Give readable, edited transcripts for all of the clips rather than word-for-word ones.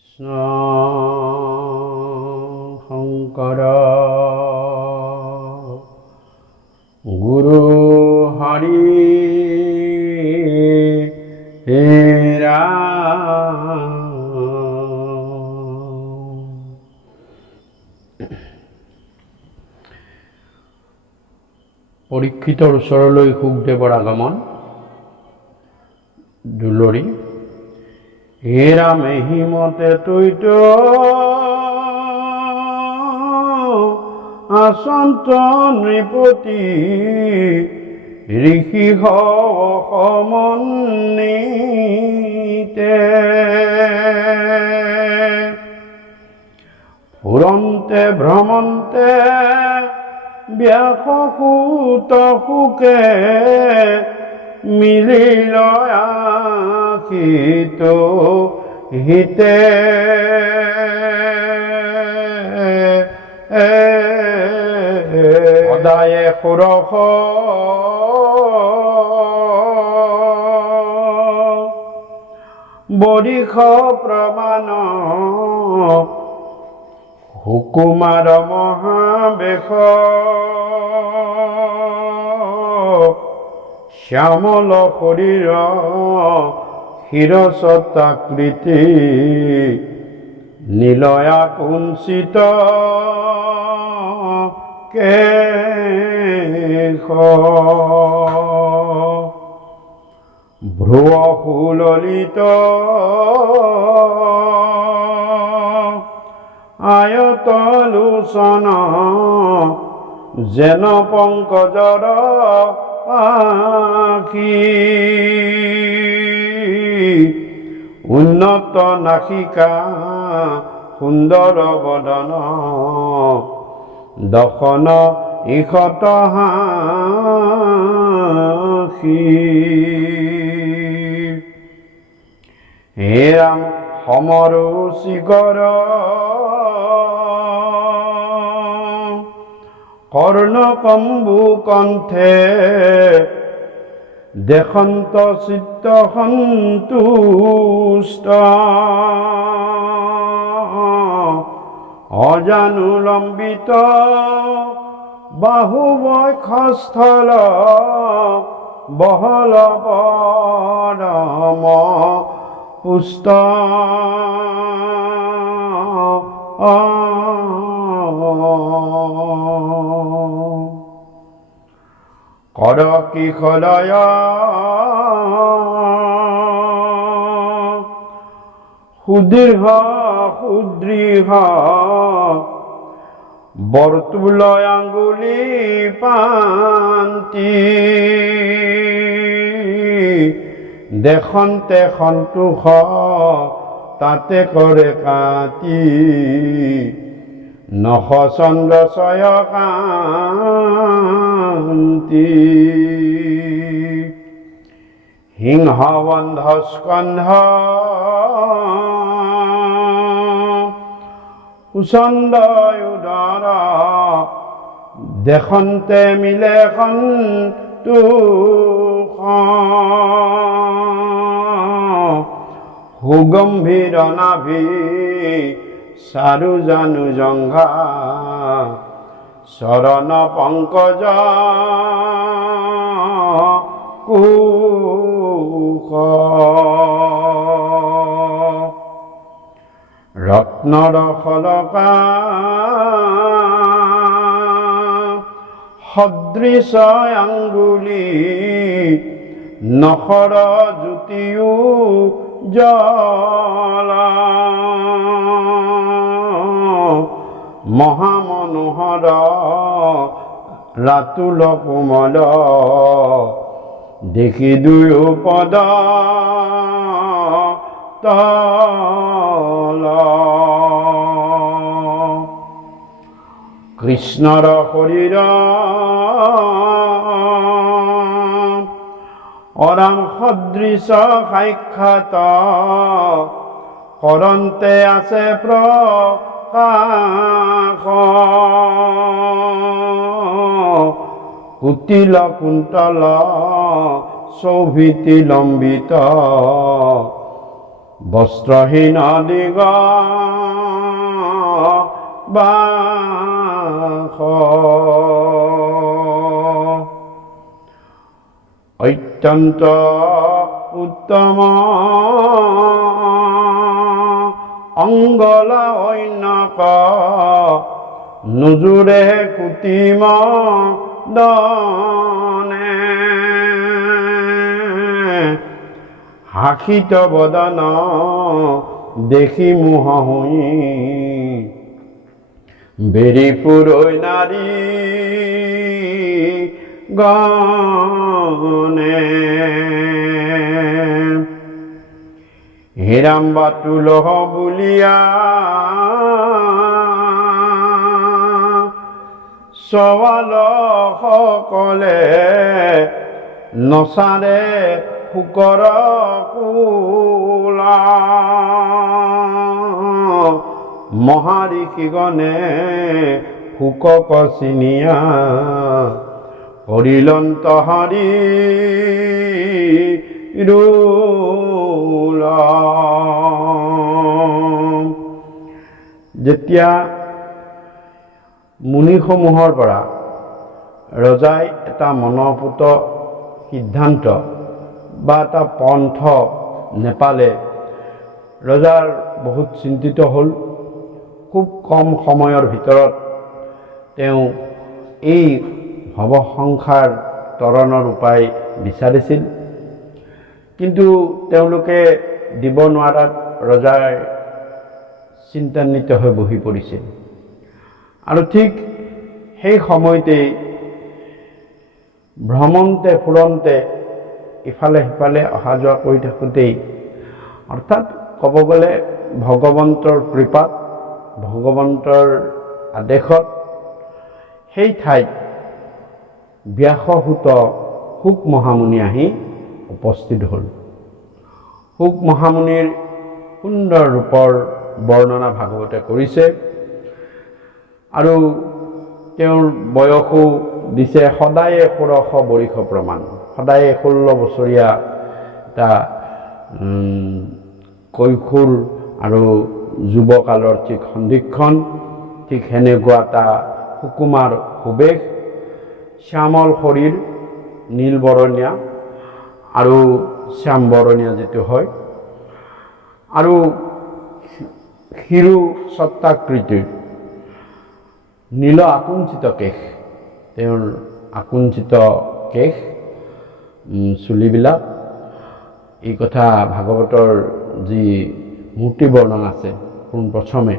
কৃষ্ণ শংকৰ গুৰু হৰি হে ৰাম। পৰীক্ষিতৰ ওচৰলৈ সুখদেৱৰ আগমন। দুলৰি হে ৰাম হিমতে তৈত আচন্ত নৃপতি ঋষি সমন্বিতে ফুৰন্তে ভ্ৰমন্তে ব্যাসসূত সুকে মিলিলয় আশিত হিতে সদায়ে সুৰস বৰিষ প্ৰমাণ হুকুমাৰ মহাবেশ শ্যামল শৰীৰ শিৰসতাকৃতি নীলয়া কুঞ্চিত কেশ ভ্ৰুৱ সুললিত আয়ত লোচন যেন পংকজৰ আখি উন্নত নাসিকা সুন্দৰ বদন দশন ইষত হাসি। হে ৰাম সমৰুচিকৰ কৰ্ণ কম্বু কণ্ঠে দেখন্ত চিত্ত সন্তুষ্ট অজানুলম্বিত বাহুবক্ষস্থল বহল পৰম পুষ্ট কৰ কিশলয় সুদীৰ্ঘ সুদৃঢ় বৰ্তুলয় আঙ্গুলি পান্তি দেখন্তে সন্তোষ তাতে কৰে কাতি নখ চন্দ্ৰচয় কান্তি সিংহবন্ধ স্কন্ধ সুচন্দ উদৰ দেখন্তে মিলে সন্তোষ সুগম্ভীৰ নাভি চাৰু জানু জংঘা চৰণ পংকজ কুশ ৰত্নৰ শলকা সদৃশ আঙ্গুলি নখৰ জ্যোতিও জ্বলা মহামনোহৰ ৰাতুল কোমল দেখি দুয়ো পদ তল কৃষ্ণৰ শৰীৰ অৰাম সদৃশ সাক্ষাৎ কৰন্তে আছে প্ৰকাশ কুটিল কুন্তল শোভিতি লম্বিত বস্ত্ৰহীন দিগ বাস অত্যন্ত উত্তম অঙ্গল ঐনক নুজুৰে কুটিম দনে হাসিত বদন দেখি মোহ হুই বেৰিপুৰৈ নাৰী গণে হীৰাম বাতুলহ বুলিয়া সৱাল সকলে নচাৰে শুকৰ কোলা মহাঋষিগণে শুকক চিনিয়া কৰিলন্ত হৰি ৰোল যেতিয়া মুনিসমূহৰ পৰা ৰজাই এটা মনপুত সিদ্ধান্ত বা এটা পন্থ নেপালে ৰজাৰ বহুত চিন্তিত হ'ল। খুব কম সময়ৰ ভিতৰত তেওঁ এই ভৱ সংসাৰ তৰণৰ উপায় বিচাৰিছিল, কিন্তু তেওঁলোকে দিব নোৱাৰাত ৰজাই চিন্তান্বিত হৈ বহি পৰিছিল। আৰু ঠিক সেই সময়তেই ভ্ৰমন্তে ফুৰন্তে ইফালে সিফালে অহা যোৱা কৰি থাকোঁতেই, অৰ্থাৎ ক'ব গ'লে ভগৱন্তৰ কৃপাত, ভগৱন্তৰ আদেশত সেই ঠাইত ব্যাসসুত শুক মহামুনি আহি উপস্থিত হ'ল। শুক মহামুনিৰ সুন্দৰ ৰূপৰ বৰ্ণনা ভাগৱতে কৰিছে আৰু তেওঁৰ বয়সো দিছে সদায়ে ষোড়শ বৰিষ প্ৰমাণ। সদায়ে 16 বছৰীয়া এটা কৈশোৰ আৰু যুৱকালৰ ঠিক সন্ধিক্ষণ, ঠিক সেনেকুৱা এটা সুকুমাৰ সুবেশ, শ্যামল শৰীৰ, নীলবৰণীয়া আৰু শ্যামবৰণীয়া যিটো হয়, আৰু শিৰো সত্তাকৃতিৰ নীল আকুঞ্চিত কেশ, তেওঁৰ আকুঞ্চিত কেশ, চুলিবিলাক। এই কথা ভাগৱতৰ যি মূৰ্তি বৰ্ণন আছে পোনপ্ৰথমে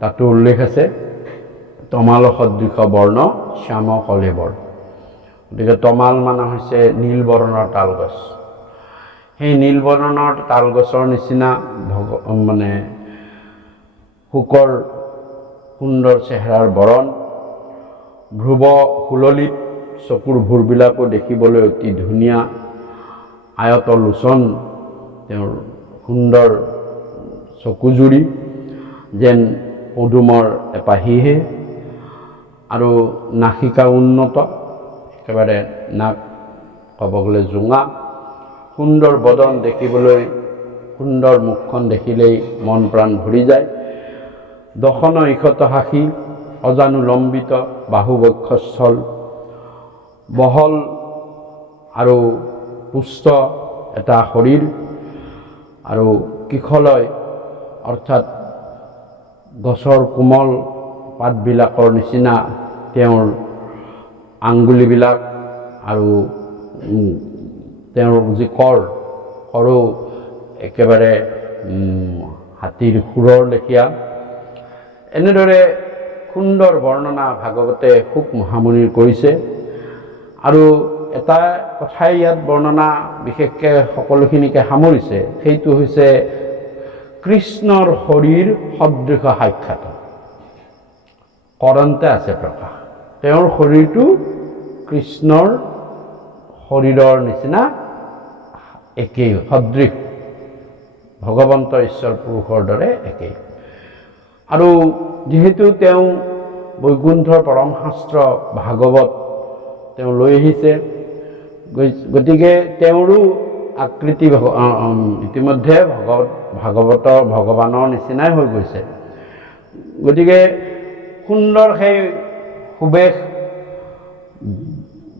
তাতো উল্লেখ আছে, তমাল সদৃশ বৰ্ণ শ্যাম কলেবৰ। গতিকে তমাল মানে হৈছে নীল বৰণৰ তালগছ। সেই নীল বৰণৰ তালগছৰ নিচিনা মানে শুকৰ সুন্দৰ চেহেৰাৰ বৰণ, ভ্ৰুৱ সুললিত, চকুৰ ভুৰবিলাকো দেখিবলৈ অতি ধুনীয়া, আয়ত লোচন, তেওঁৰ সুন্দৰ চকুজুৰি যেন পদুমৰ এপাহিহে, আৰু নাসিকা উন্নত, একেবাৰে নাক ক'ব গ'লে জোঙা, সুন্দৰ বদন দেখিবলৈ, সুন্দৰ মুখখন দেখিলেই মন প্ৰাণ ভৰি যায়। দশন ইখত হাসি অজানুলম্বিত বাহুবক্ষস্থল, বহল আৰু পুষ্ট এটা শৰীৰ, আৰু কিশলয় অৰ্থাৎ গছৰ কোমল পাতবিলাকৰ নিচিনা তেওঁৰ আঙ্গুলিবিলাক, আৰু তেওঁৰ যি কৰো একেবাৰে হাতীৰ শুৰৰ লেখীয়া। এনেদৰে সুন্দৰ বৰ্ণনা ভাগৱতে শুক মহামুনিৰ কৰিছে। আৰু এটা কথাই ইয়াত বৰ্ণনা বিশেষকৈ সকলোখিনিকে সামৰিছে, সেইটো হৈছে কৃষ্ণৰ শৰীৰ সদৃশ সাক্ষাৎ। কৰন্তে আছে প্ৰকাশ, তেওঁৰ শৰীৰটো কৃষ্ণৰ শৰীৰৰ নিচিনা একেই, সদৃশ, ভগৱন্ত ঈশ্বৰ পুৰুষৰ দৰে একেই। আৰু যিহেতু তেওঁ বৈকুণ্ঠৰ পৰম শাস্ত্ৰ ভাগৱত তেওঁ লৈ আহিছে, গতিকে তেওঁৰো আকৃতি ইতিমধ্যে ভগৱানৰ নিচিনাই হৈ গৈছে। গতিকে সুন্দৰ সেই সুবেশ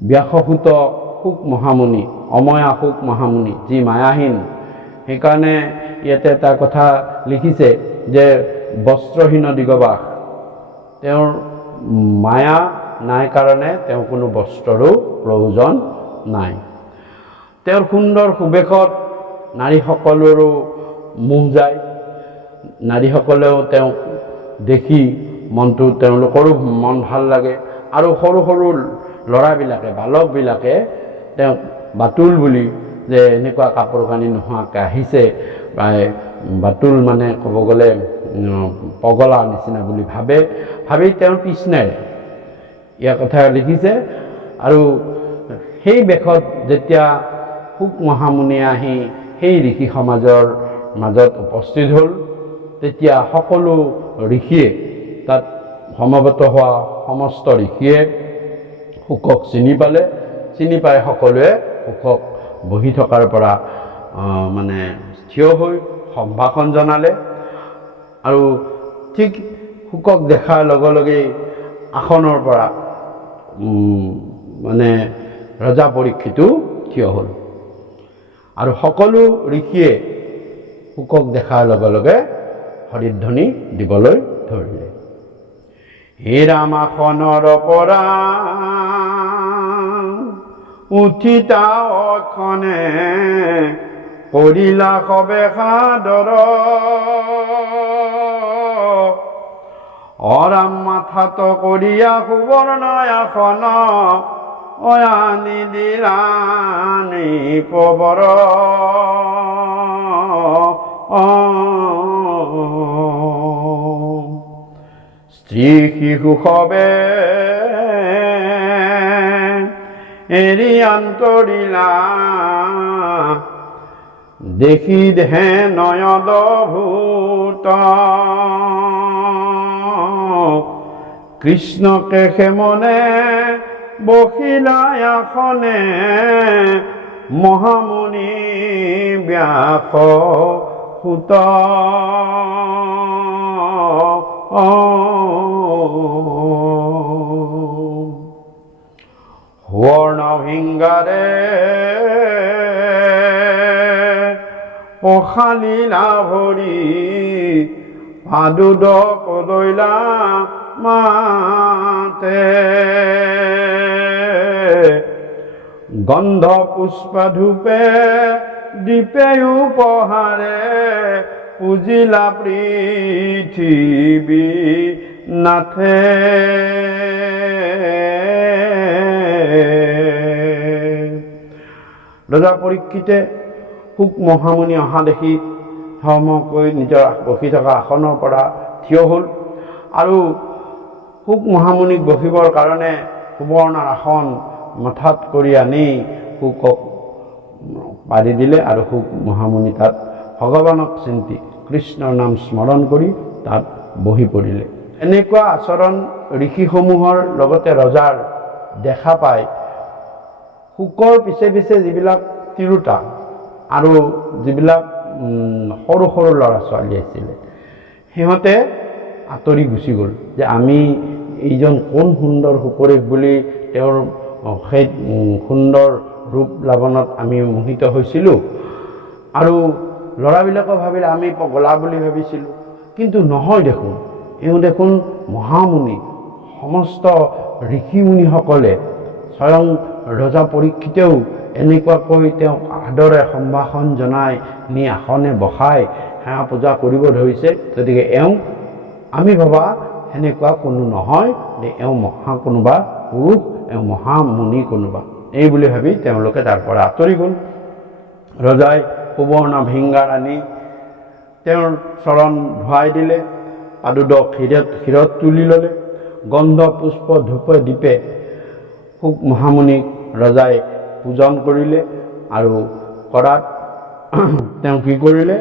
ব্যাসসূত শুক মহামুনি, অময়া শুক মহামুনি, যি মায়াহীন, সেইকাৰণে ইয়াতে এটা কথা লিখিছে যে বস্ত্ৰহীন দিগবাস, তেওঁৰ মায়া নাই কাৰণে তেওঁ কোনো বস্ত্ৰৰো প্ৰয়োজন নাই। তেওঁৰ সুন্দৰ সুবেশত নাৰীসকলৰো মোহ যায়, নাৰীসকলেও তেওঁক দেখি মনটো তেওঁলোকৰো মন ভাল লাগে। আৰু সৰু সৰু ল'ৰাবিলাকে, বালকবিলাকে তেওঁক বাতুল বুলি, যে এনেকুৱা কাপোৰ কানি নোহোৱাকৈ আহিছে, বাতুল মানে ক'ব গ'লে পগলা নিচিনা বুলি ভাবি তেওঁৰ কৃষ্ণেৰে ইয়াৰ কথা লিখিছে। আৰু সেই বেশত যেতিয়া শুক মহামুনিয়ে আহি সেই ঋষি সমাজৰ মাজত উপস্থিত হ'ল, তেতিয়া সকলো ঋষিয়ে, তাত সমবেত হোৱা সমস্ত ঋষিয়ে শুকক চিনি পালে। চিনি পাই সকলোৱে শুকক বহি থকাৰ পৰা মানে থিয় হৈ সম্ভাষণ জনালে। আৰু ঠিক শুকক দেখাৰ লগে লগেই আসনৰ পৰা মানে ৰজা পৰীক্ষিতো থিয় হ'ল। আৰু সকলো ঋষিয়ে শুকক দেখাৰ লগে লগে হৰিধ্বনি দিবলৈ ধৰিলে। হে ৰাম আসনৰ পৰা উঠিতা অক্ষণে, কৰিলা সবে সাদৰ, অৰাম মাথাত কৰিয়া সুবৰ্ণ আসন, অয়ানি দিলানি পবৰ, স্ত্ৰী শিশু সবে এৰি আন্তৰিলা, দেখি দেহে নয়ন ভূত, কৃষ্ণকে সেমনে বহিলা আসনে, মহামুনি ব্যাস সুত, সুবৰ্ণ ভিংগাৰে পখালিলা ভৰি, পাদুদ কদৈলা মাতে, গন্ধ পুষ্প ধূপে দীপে উপহাৰে, পূজিলা পৃথিৱী নাথে, ৰজা পৰীক্ষিতে শুক মহামুনি অহা দেখি ধৰ্মকৈ নিজৰ বহি থকা আসনৰ পৰা থিয় হ'ল। আৰু শুক মহামুনিক বহিবৰ কাৰণে সুবৰ্ণৰ আসন মাথাত কৰি আনি শুকক পাৰি দিলে। আৰু শুক মহামুনি তাত ভগৱানক চিন্তি কৃষ্ণৰ নাম স্মৰণ কৰি তাত বহি পৰিলে। এনেকুৱা আচৰণ ঋষিসমূহৰ লগতে ৰজাৰ দেখা পায় শুকৰ পিছে পিছে যিবিলাক তিৰোতা আৰু যিবিলাক সৰু সৰু ল'ৰা ছোৱালী আছিলে, সিহঁতে আঁতৰি গুচি গ'ল যে আমি এইজন কোন সুন্দৰ সুপৰেশ বুলি তেওঁৰ সেই সুন্দৰ ৰূপ লাৱণত আমি মোহিত হৈছিলোঁ। আৰু ল'ৰাবিলাকে ভাবিলে আমি পগলা বুলি ভাবিছিলোঁ, কিন্তু নহয় দেখোন, এওঁ দেখোন মহামুনি। সমস্ত ঋষিমুনিসকলে, স্বয়ং ৰজা পৰীক্ষিতেও এনেকুৱাকৈ তেওঁক আদৰে সম্ভাষণ জনাই নি আসনে বহাই সেৱা পূজা কৰিব ধৰিছে। গতিকে এওঁ আমি ভবা সেনেকুৱা কোনো নহয়, যে এওঁ মহা কোনোবা পুৰুষ, এওঁ মহামুনি কোনোবা, এই বুলি ভাবি তেওঁলোকে তাৰ পৰা আঁতৰি গ'ল। ৰজাই সুবৰ্ণ ভিংগাৰ আনি তেওঁৰ চৰণ ধুৱাই দিলে, পাদুদক শিৰত তুলি ল'লে, গন্ধ পুষ্প ধূপে দীপে শুক মহামুনিক ৰজাই পূজন কৰিলে। আৰু কৰাত তেওঁ কি কৰিলে,